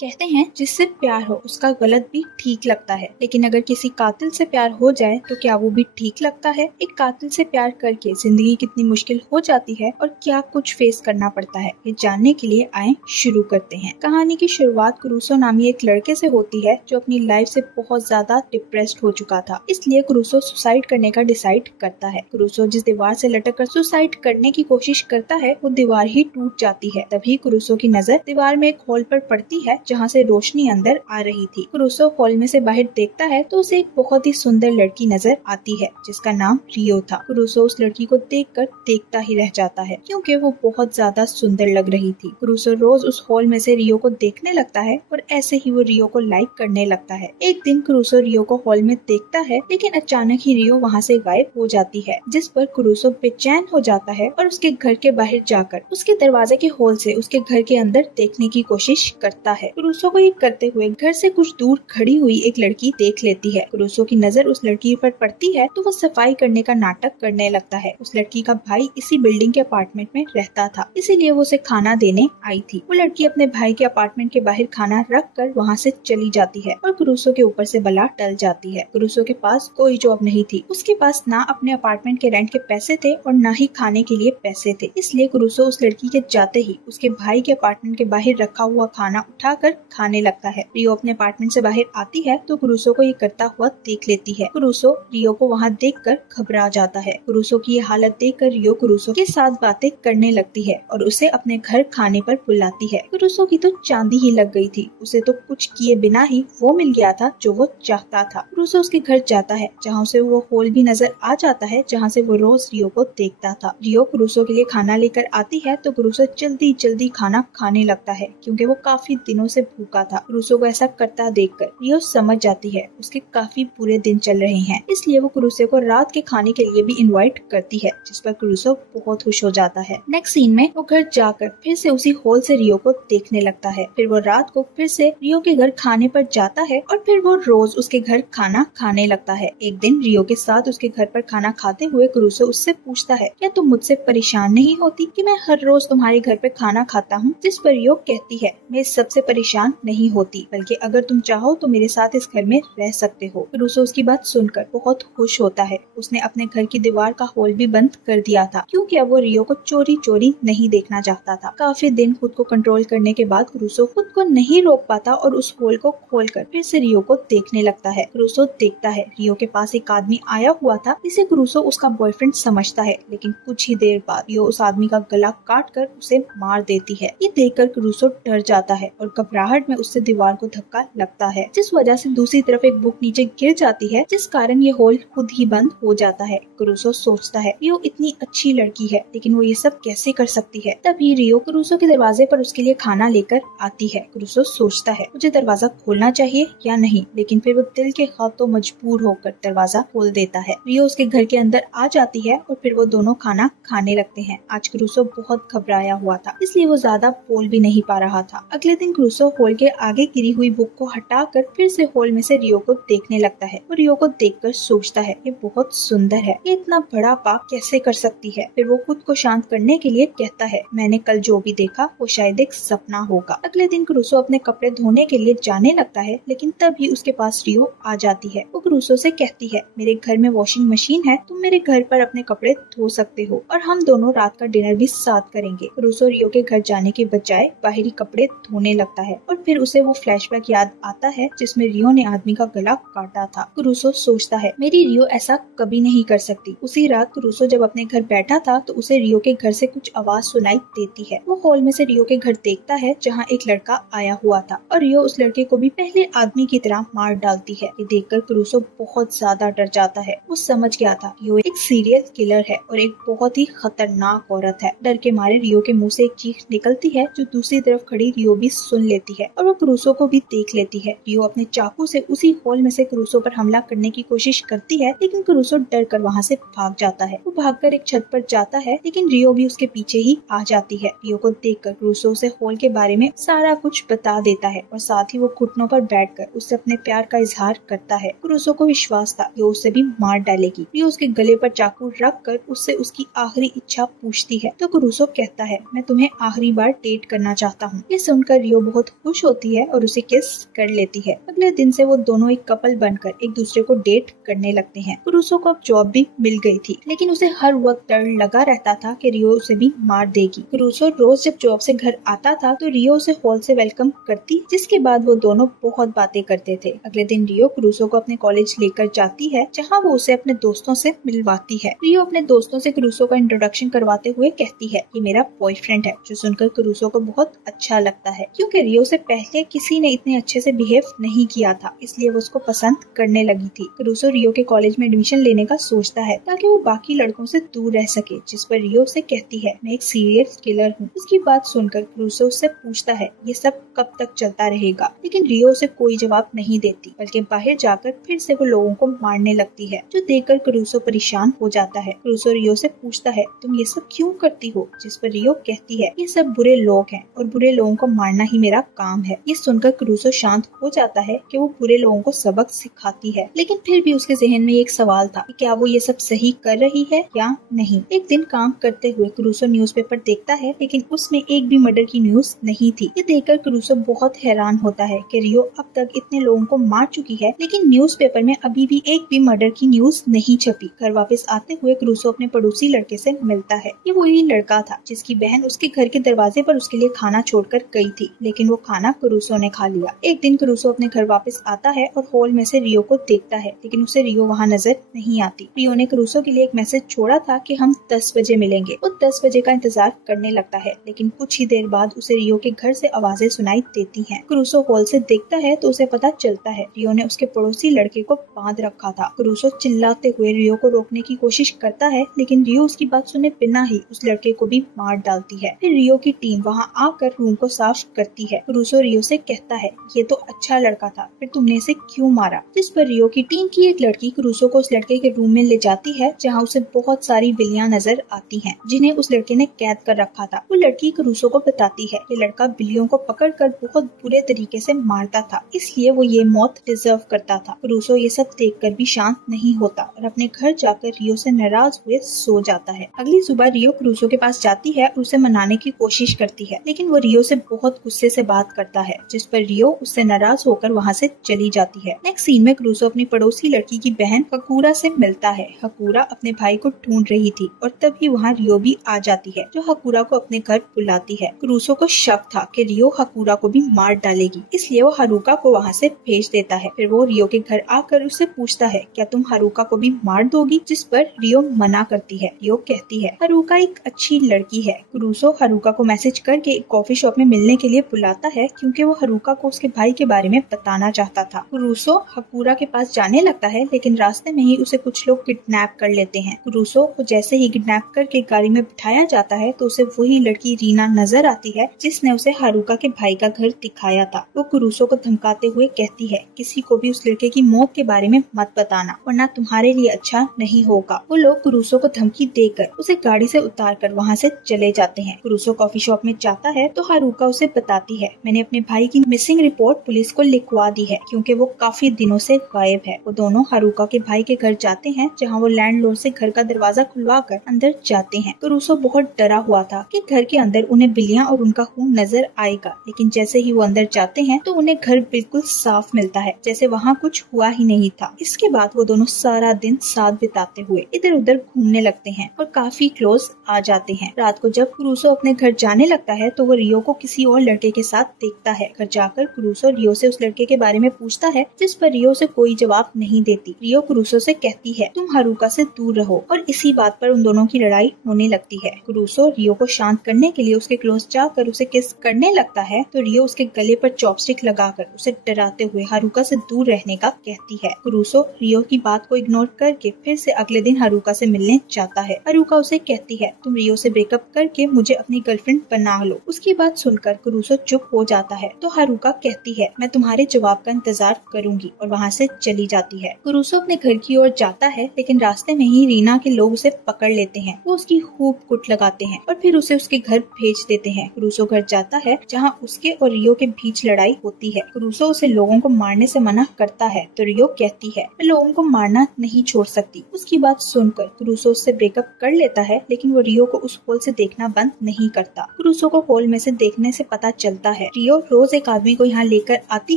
कहते हैं जिससे प्यार हो उसका गलत भी ठीक लगता है, लेकिन अगर किसी कातिल से प्यार हो जाए तो क्या वो भी ठीक लगता है? एक कातिल से प्यार करके जिंदगी कितनी मुश्किल हो जाती है और क्या कुछ फेस करना पड़ता है, ये जानने के लिए आए शुरू करते हैं। कहानी की शुरुआत क्रूसो नामी एक लड़के से होती है जो अपनी लाइफ से बहुत ज्यादा डिप्रेस्ड हो चुका था। इसलिए क्रूसो सुसाइड करने का डिसाइड करता है। क्रूसो जिस दीवार से लटक कर सुसाइड करने की कोशिश करता है वो दीवार ही टूट जाती है। तभी क्रूसो की नजर दीवार में एक होल पर पड़ती है जहाँ से रोशनी अंदर आ रही थी। क्रूसो हॉल में से बाहर देखता है तो उसे एक बहुत ही सुंदर लड़की नजर आती है जिसका नाम रियो था। क्रूसो उस लड़की को देखकर देखता ही रह जाता है क्योंकि वो बहुत ज्यादा सुंदर लग रही थी। क्रूसो रोज उस हॉल में से रियो को देखने लगता है और ऐसे ही वो रियो को लाइक करने लगता है। एक दिन क्रूसो रियो को हॉल में देखता है लेकिन अचानक ही रियो वहाँ से गायब हो जाती है, जिस पर क्रूसो बेचैन हो जाता है और उसके घर के बाहर जाकर उसके दरवाजे के होल से उसके घर के अंदर देखने की कोशिश करता है। क्रूसो को ये करते हुए घर से कुछ दूर खड़ी हुई एक लड़की देख लेती है। क्रूसो की नजर उस लड़की पर पड़ती है तो वो सफाई करने का नाटक करने लगता है। उस लड़की का भाई इसी बिल्डिंग के अपार्टमेंट में रहता था, इसीलिए वो उसे खाना देने आई थी। वो लड़की अपने भाई के अपार्टमेंट के बाहर खाना रख कर वहाँ से चली जाती है और क्रूसो के ऊपर से बला टल जाती है। क्रूसो के पास कोई जॉब नहीं थी, उसके पास ना अपने अपार्टमेंट के रेंट के पैसे थे और ना ही खाने के लिए पैसे थे। इसलिए क्रूसो उस लड़की के जाते ही उसके भाई के अपार्टमेंट के बाहर रखा हुआ खाना उठाकर खाने लगता है। रियो अपने अपार्टमेंट से बाहर आती है तो क्रूसो को ये करता हुआ देख लेती है। क्रूसो रियो को वहाँ देखकर घबरा जाता है। क्रूसो की ये हालत देखकर रियो क्रूसो के साथ बातें करने लगती है और उसे अपने घर खाने पर बुलाती है। क्रूसो की तो चांदी ही लग गई थी, उसे तो कुछ किए बिना ही वो मिल गया था जो वो चाहता था। क्रूसो उसके घर जाता है जहाँ उसे वो होल भी नजर आ जाता है जहाँ से वो रोज रियो को देखता था। रियो क्रूसो के लिए खाना लेकर आती है तो क्रूसो जल्दी जल्दी खाना खाने लगता है क्योंकि वो काफी दिनों से भूखा था। क्रूसो को ऐसा करता देखकर रियो समझ जाती है उसके काफी बुरे दिन चल रहे हैं, इसलिए वो क्रूसो को रात के खाने के लिए भी इनवाइट करती है, जिस पर क्रूसो बहुत खुश हो जाता है। नेक्स्ट सीन में वो घर जाकर फिर से उसी होल से रियो को देखने लगता है। फिर वो रात को फिर से रियो के घर खाने पर जाता है और फिर वो रोज उसके घर खाना खाने लगता है। एक दिन रियो के साथ उसके घर पर खाना खाते हुए क्रूसो उससे पूछता है, क्या तुम मुझसे परेशान नहीं होती कि मैं हर रोज तुम्हारे घर पे खाना खाता हूँ? जिस पर रियो कहती है, मैं इस सबसे परेशान नहीं होती, बल्कि अगर तुम चाहो तो मेरे साथ इस घर में रह सकते हो। क्रूसो उसकी बात सुनकर बहुत खुश होता है। उसने अपने घर की दीवार का होल भी बंद कर दिया था क्योंकि अब वो रियो को चोरी चोरी नहीं देखना चाहता था। काफी दिन खुद को कंट्रोल करने के बाद क्रूसो खुद को नहीं रोक पाता और उस होल को खोलकर फिर से रियो को देखने लगता है। क्रूसो देखता है रियो के पास एक आदमी आया हुआ था, इसे क्रूसो उसका बॉयफ्रेंड समझता है, लेकिन कुछ ही देर बाद रियो उस आदमी का गला काट कर उसे मार देती है। ये देखकर क्रूसो डर जाता है और घबराहट में उससे दीवार को धक्का लगता है, जिस वजह से दूसरी तरफ एक बुक नीचे गिर जाती है, जिस कारण ये होल खुद ही बंद हो जाता है। क्रूसो सोचता है रियो इतनी अच्छी लड़की है लेकिन वो ये सब कैसे कर सकती है। तभी रियो क्रूसो के दरवाजे पर उसके लिए खाना लेकर आती है। क्रूसो सोचता है मुझे दरवाजा खोलना चाहिए या नहीं, लेकिन फिर वो दिल के हाथों मजबूर होकर दरवाजा खोल देता है। रियो उसके घर के अंदर आ जाती है और फिर वो दोनों खाना खाने लगते हैं। आज क्रूसो बहुत घबराया हुआ था, इसलिए वो ज्यादा बोल भी नहीं पा रहा था। अगले दिन क्रूसो होल के आगे गिरी हुई बुक को हटाकर फिर से होल में से रियो को देखने लगता है और रियो को देखकर सोचता है ये बहुत सुंदर है, ये इतना बड़ा पाप कैसे कर सकती है। फिर वो खुद को शांत करने के लिए कहता है, मैंने कल जो भी देखा वो शायद एक सपना होगा। अगले दिन क्रूसो अपने कपड़े धोने के लिए जाने लगता है, लेकिन तभी उसके पास रियो आ जाती है। वो क्रूसो से कहती है, मेरे घर में वॉशिंग मशीन है, तुम मेरे घर पर अपने कपड़े धो सकते हो और हम दोनों रात का डिनर भी साथ करेंगे। क्रूसो रियो के घर जाने के बजाय बाहरी कपड़े धोने लगता है और फिर उसे वो फ्लैशबैक याद आता है जिसमें रियो ने आदमी का गला काटा था। क्रूसो सोचता है मेरी रियो ऐसा कभी नहीं कर सकती। उसी रात क्रूसो जब अपने घर बैठा था तो उसे रियो के घर से कुछ आवाज सुनाई देती है। वो हॉल में से रियो के घर देखता है जहाँ एक लड़का आया हुआ था और रियो उस लड़के को भी पहले आदमी की तरह मार डालती है। ये देखकर क्रूसो बहुत ज्यादा डर जाता है। वो समझ गया था रियो एक सीरियल किलर है और एक बहुत ही खतरनाक औरत है। डर के मारे रियो के मुंह से एक चीख निकलती है जो दूसरी तरफ खड़ी रियो भी सुन लेती है और वो क्रूसो को भी देख लेती है। रियो अपने चाकू से उसी होल में से क्रूसो पर हमला करने की कोशिश करती है, लेकिन क्रूसो डर कर वहाँ से भाग जाता है। वो भागकर एक छत पर जाता है, लेकिन रियो भी उसके पीछे ही आ जाती है। रियो को देखकर क्रूसो उसे होल के बारे में सारा कुछ बता देता है और साथ ही वो घुटनों पर बैठकर उससे अपने प्यार का इजहार करता है। क्रूसो को विश्वास था रियो उसे भी मार डालेगी। रियो उसके गले पर चाकू रख कर उससे उसकी आखिरी इच्छा पूछती है तो क्रूसो कहता है, मैं तुम्हें आखिरी बार डेट करना चाहता हूँ। ये सुनकर रियो बहुत खुश होती है और उसे किस कर लेती है। अगले दिन से वो दोनों एक कपल बनकर एक दूसरे को डेट करने लगते हैं। क्रूसो को अब जॉब भी मिल गई थी, लेकिन उसे हर वक्त डर लगा रहता था कि रियो उसे भी मार देगी। क्रूसो रोज जब जॉब से घर आता था तो रियो उसे हॉल से वेलकम करती, जिसके बाद वो दोनों बहुत बातें करते थे। अगले दिन रियो क्रूसो को अपने कॉलेज लेकर जाती है, जहाँ वो उसे अपने दोस्तों से मिलवाती है। रियो अपने दोस्तों से क्रूसो का इंट्रोडक्शन करवाते हुए कहती है कि मेरा बॉयफ्रेंड है, जो सुनकर क्रूसो को बहुत अच्छा लगता है, क्योंकि रियो से पहले किसी ने इतने अच्छे से बिहेव नहीं किया था, इसलिए वो उसको पसंद करने लगी थी। क्रूसो रियो के कॉलेज में एडमिशन लेने का सोचता है ताकि वो बाकी लड़कों से दूर रह सके, जिस पर रियो से कहती है मैं एक सीरियल किलर हूँ। उसकी बात सुनकर क्रूसो उससे पूछता है ये सब कब तक चलता रहेगा, लेकिन रियो उसे कोई जवाब नहीं देती, बल्कि बाहर जाकर फिर से वो लोगों को मारने लगती है, जो देखकर क्रूसो परेशान हो जाता है। क्रूसो रियो से पूछता है तुम ये सब क्यों करती हो, जिस पर रियो कहती है ये सब बुरे लोग हैं और बुरे लोगों को मारना ही मेरा काम है। ये सुनकर क्रूसो शांत हो जाता है कि वो बुरे लोगों को सबक सिखाती है, लेकिन फिर भी उसके जहन में एक सवाल था कि क्या वो ये सब सही कर रही है या नहीं। एक दिन काम करते हुए क्रूसो न्यूज़पेपर देखता है, लेकिन उसमें एक भी मर्डर की न्यूज नहीं थी। ये देखकर क्रूसो बहुत हैरान होता है कि रियो अब तक इतने लोगों को मार चुकी है, लेकिन न्यूज़पेपर में अभी भी एक भी मर्डर की न्यूज नहीं छपी। घर वापस आते हुए क्रूसो अपने पड़ोसी लड़के से मिलता है। ये वही लड़का था जिसकी बहन उसके घर के दरवाजे पर उसके लिए खाना छोड़कर गई थी, लेकिन वो खाना क्रूसो ने खा लिया। एक दिन क्रूसो अपने घर वापस आता है और हॉल में से रियो को देखता है, लेकिन उसे रियो वहाँ नजर नहीं आती। रियो ने क्रूसो के लिए एक मैसेज छोड़ा था कि हम 10 बजे मिलेंगे। वो 10 बजे का इंतजार करने लगता है, लेकिन कुछ ही देर बाद उसे रियो के घर से आवाजें सुनाई देती हैं। क्रूसो हॉल से देखता है तो उसे पता चलता है रियो ने उसके पड़ोसी लड़के को बांध रखा था। क्रूसो चिल्लाते हुए रियो को रोकने की कोशिश करता है, लेकिन रियो उसकी बात सुने बिना ही उस लड़के को भी मार डालती है। फिर रियो की टीम वहाँ आकर रूम को साफ करती है। क्रूसो रियो से कहता है ये तो अच्छा लड़का था, फिर तुमने इसे क्यों मारा, जिस पर रियो की टीम की एक लड़की क्रूसो को उस लड़के के रूम में ले जाती है, जहाँ उसे बहुत सारी बिल्लियाँ नजर आती हैं, जिन्हें उस लड़के ने कैद कर रखा था। वो लड़की क्रूसो को बताती है कि लड़का बिल्लियों को पकड़कर बहुत बुरे तरीके से मारता था, इसलिए वो ये मौत डिजर्व करता था। क्रूसो ये सब देखकर भी शांत नहीं होता और अपने घर जाकर रियो से नाराज हुए सो जाता है। अगली सुबह रियो क्रूसो के पास जाती है और उसे मनाने की कोशिश करती है, लेकिन वो रियो से बहुत गुस्से से बात करता है, जिस पर रियो उससे नाराज होकर वहाँ से चली जाती है। नेक्स्ट सीन में क्रूसो अपनी पड़ोसी लड़की की बहन हकुरा से मिलता है। हकुरा अपने भाई को ढूंढ रही थी और तभी वहाँ रियो भी आ जाती है, जो हकुरा को अपने घर बुलाती है। क्रूसो को शक था कि रियो हकुरा को भी मार डालेगी, इसलिए वो हारुका को वहाँ से भेज देता है। फिर वो रियो के घर आकर उससे पूछता है क्या तुम हारुका को भी मार दोगी, जिस पर रियो मना करती है। रियो कहती है हारुका एक अच्छी लड़की है। क्रूसो हारुका को मैसेज करके एक कॉफी शॉप में मिलने के लिए बुलाता है, क्योंकि वो हारुका को उसके भाई के बारे में बताना चाहता था। क्रूसो हकुरा के पास जाने लगता है, लेकिन रास्ते में ही उसे कुछ लोग किडनैप कर लेते हैं। क्रूसो को जैसे ही किडनैप करके गाड़ी में बिठाया जाता है तो उसे वही लड़की रीना नजर आती है, जिसने उसे हारुका के भाई का घर दिखाया था। वो क्रूसो को धमकाते हुए कहती है किसी को भी उस लड़के की मौत के बारे में मत बताना, वरना तुम्हारे लिए अच्छा नहीं होगा। वो लोग क्रूसो को धमकी देकर उसे गाड़ी से उतारकर वहाँ से चले जाते हैं। क्रूसो कॉफी शॉप में जाता है तो हारुका उसे बताती है मैंने अपने भाई की मिसिंग रिपोर्ट पुलिस को लिखवा दी है, क्योंकि वो काफी दिनों से गायब है। वो दोनों हारुका के भाई के घर जाते हैं, जहाँ वो लैंडलॉर्ड से घर का दरवाजा खुलवाकर अंदर जाते हैं। क्रूसो बहुत डरा हुआ था कि घर के अंदर उन्हें बिल्लियाँ और उनका खून नजर आएगा, लेकिन जैसे ही वो अंदर जाते हैं तो उन्हें घर बिल्कुल साफ मिलता है, जैसे वहाँ कुछ हुआ ही नहीं था। इसके बाद वो दोनों सारा दिन साथ बिताते हुए इधर उधर घूमने लगते हैं और काफी क्लोज आ जाते हैं। रात को जब क्रूसो अपने घर जाने लगता है तो वो रियो को किसी और लड़के के साथ देखता है। घर जाकर क्रूसो रियो से उस लड़के के बारे में पूछता है, जिस पर रियो से कोई जवाब नहीं देती। रियो क्रूसो से कहती है तुम हारुका से दूर रहो, और इसी बात पर उन दोनों की लड़ाई होने लगती है। क्रूसो रियो को शांत करने के लिए उसके क्लोज जाकर उसे किस करने लगता है, तो रियो उसके गले पर चॉपस्टिक लगाकर उसे डराते हुए हारुका से दूर रहने का कहती है। क्रूसो रियो की बात को इग्नोर करके फिर से अगले दिन हारुका से मिलने जाता है। हारुका उसे कहती है तुम रियो से ब्रेकअप करके मुझे अपनी गर्लफ्रेंड बना लो। उसकी बात सुनकर क्रूसो चुप हो जाता है, तो हारुका कहती है मैं तुम्हारे जवाब का इंतजार करूंगी, और वहाँ से चली जाती है। क्रूसो अपने घर की ओर जाता है, लेकिन रास्ते में ही रीना के लोग उसे पकड़ लेते हैं। वो उसकी खूब कुट लगाते हैं और फिर उसे उसके घर भेज देते हैं। क्रूसो घर जाता है, जहाँ उसके और रियो के बीच लड़ाई होती है। क्रूसो उसे लोगों को मारने से मना करता है, तो रियो कहती है मैं लोगों को मारना नहीं छोड़ सकती। उसकी बात सुनकर क्रूसो उससे ब्रेकअप कर लेता है, लेकिन वो रियो को उस हॉल से देखना बंद नहीं करता। क्रूसो को हॉल में से देखने से पता चलता करता है। रियो रोज एक आदमी को यहाँ लेकर आती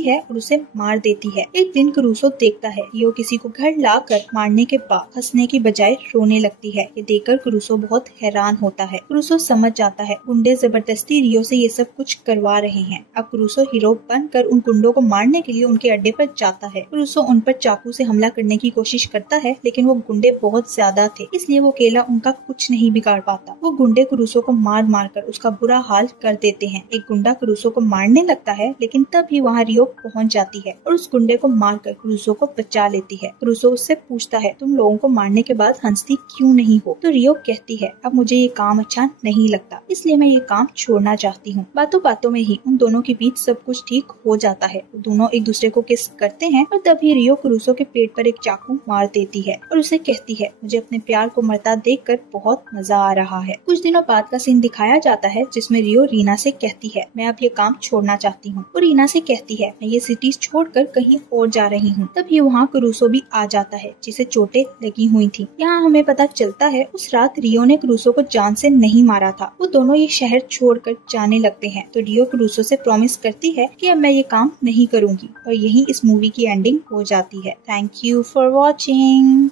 है और उसे मार देती है। एक दिन क्रूसो देखता है रियो किसी को घर लाकर मारने के बाद हंसने की बजाय रोने लगती है। ये देखकर क्रूसो बहुत हैरान होता है। क्रूसो समझ जाता है गुंडे जबरदस्ती रियो से ये सब कुछ करवा रहे हैं। अब क्रूसो हीरो बनकर उन गुंडों को मारने के लिए उनके अड्डे पर जाता है। क्रूसो उन पर चाकू से हमला करने की कोशिश करता है, लेकिन वो गुंडे बहुत ज्यादा थे, इसलिए वो अकेला उनका कुछ नहीं बिगाड़ पाता। वो गुंडे क्रूसो को मार मार कर उसका बुरा हाल कर देते हैं। एक गुंडा क्रूसो को मारने लगता है, लेकिन तभी वहाँ रियो पहुँच जाती है और उस गुंडे को मारकर क्रूसो को बचा लेती है। क्रूसो उससे पूछता है, तुम लोगों को मारने के बाद हंसती क्यों नहीं हो? तो रियो कहती है, अब मुझे ये काम अच्छा नहीं लगता, इसलिए मैं ये काम छोड़ना चाहती हूँ। बातों बातों में ही उन दोनों के बीच सब कुछ ठीक हो जाता है। दोनों एक दूसरे को किस करते हैं और तभी रियो क्रूसो के पेट पर एक चाकू मार देती है और उसे कहती है, मुझे अपने प्यार को मरता देखकर बहुत मजा आ रहा है। कुछ दिनों बाद का सीन दिखाया जाता है जिसमें रियो रीना से कहती है, मैं अब ये काम छोड़ना चाहती हूँ। और रीना से कहती है, मैं ये सिटी छोड़कर कहीं और जा रही हूँ। तभी वहाँ क्रूसो भी आ जाता है जिसे चोटें लगी हुई थी। यहाँ हमें पता चलता है उस रात रियो ने क्रूसो को जान से नहीं मारा था। वो दोनों ये शहर छोड़कर जाने लगते हैं। तो रियो क्रूसो से प्रॉमिस करती है कि अब मैं ये काम नहीं करूंगी और यही इस मूवी की एंडिंग हो जाती है। Thank you for watching.